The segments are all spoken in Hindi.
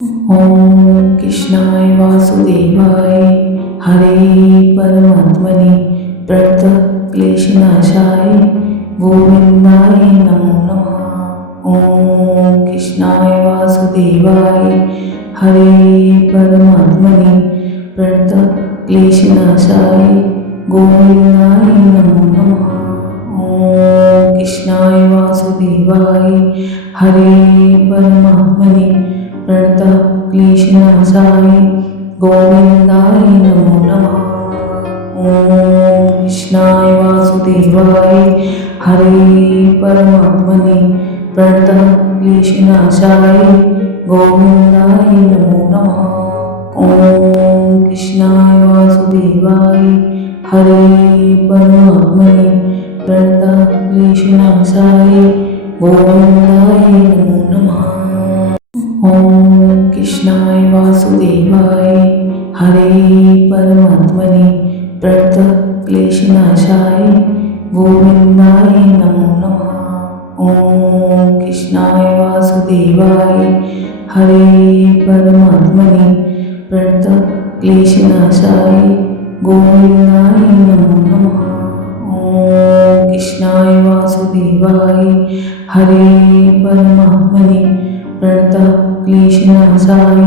ओम कृष्णाय वासुदेवाय हरे परमात्मने प्रणतक्लेशनाशाय गोविंदाय नमो नमः। ओम कृष्णाय वासुदेवाय हरे परमात्मने प्रणतक्लेशनाशाय गोविंदाय नमो नमः। ओम कृष्णाय वासुदेवाय हरे परमात्मने प्रणतक्लेशनाशाय गोविंदाय नमो नमः। ओम कृष्णाय वासुदेवाय हरे परमात्मने प्रणतक्लेशनाशाय गोविंदाय नमो नमः। ओम कृष्णाय वासुदेवाय हरे परमात्मने प्रणतक्लेशनाशाय गोविंदाय नमो नमः। ओम कृष्णाय वासुदेवाय हरे परमात्मने प्रणतक्लेशनाशाय गोविंदाय नमो नमः। ओम कृष्णाय वासुदेवाय हरे परमात्मने प्रणतक्लेशनाशाय गोविंदाय नमो नमः। ओम कृष्णाय वासुदेवाय हरे परमात्मने प्रणतक्लेशनाशाय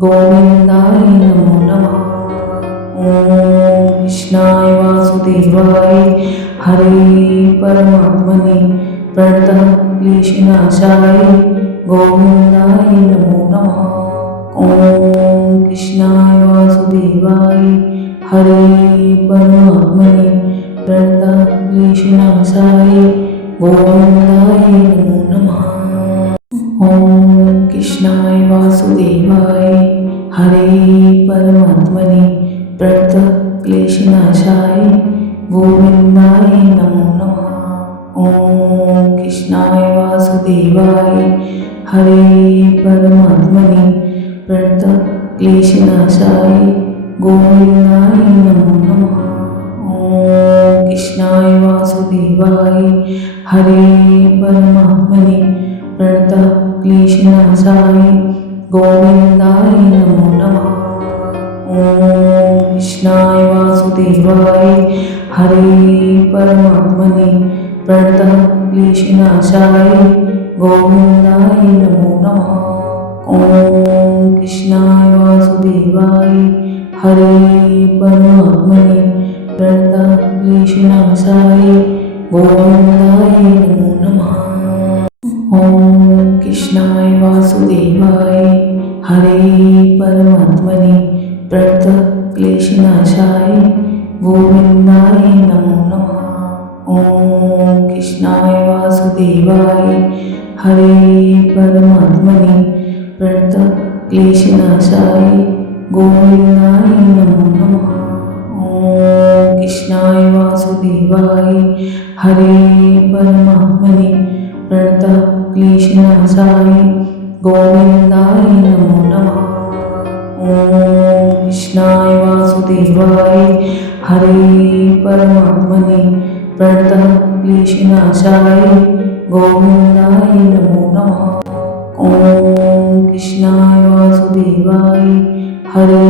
गोविंदाय नमो नमः। ओम कृष्णाय वासुदेवाय हरे परमात्मने प्रणतक्लेशनाशाय गोविंदाय नमो नमः। ओम कृष्णाय वासुदेवाय हरे परमात्मने प्रणतक्लेशनाशाय गोविंदाय नमो नमः। ओम कृष्णाय वासुदेवाय हरे परमात्मने प्रणतक्लेशनाशाय गोविंदाय नमो नमः। ओम कृष्णाय वासुदेवाय हरे परमात्मने प्रणतक्लेशनाशाय गोविंदाय नमो नमः। ओम कृष्णाय वासुदेवाय हरे परमात्मने प्रणतक्लेशनाशाय गोविंदाय नमो नमः। ओम कृष्णाय वासुदेवाय हरे परमात्मने प्रणतक्लेशनाशाय गोविंदाय नमो नमः। ओम कृष्णाय वासुदेवाय हरे परमात्मने प्रणतक्लेशनाशाय गोविंदाय नमो नमः। ओम कृष्णाय वासुदेवाय हरे परमात्मने प्रणतक्लेशनाशाय गोविंदाय नमो नमः। ओम कृष्णाय वासुदेवाय हरे परमात्मने प्रणतक्लेशनाशाय गोविंदाय नमो नमः। ओम कृष्णाय वासुदेवाय हरे परमात्मने प्रणतक्लेशनाशाय गोविंदाय नमो नमः। ओम कृष्णाय वासुदेवाय हरे परमात्मने प्रणतक्लेशनाशाय गोविंदाय नमो नमः। ओम कृष्णाय वासुदेवाय हरे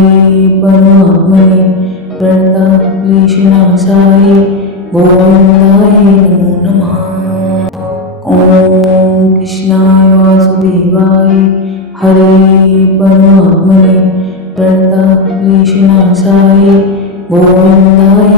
परमात्मने प्रणतक्लेशनाशाय गोविंदाय नमो नमः। ओम कृष्णाय वासुदेवाय हरे परमात्मने प्रणतक्लेशनाशाय गोविंदाय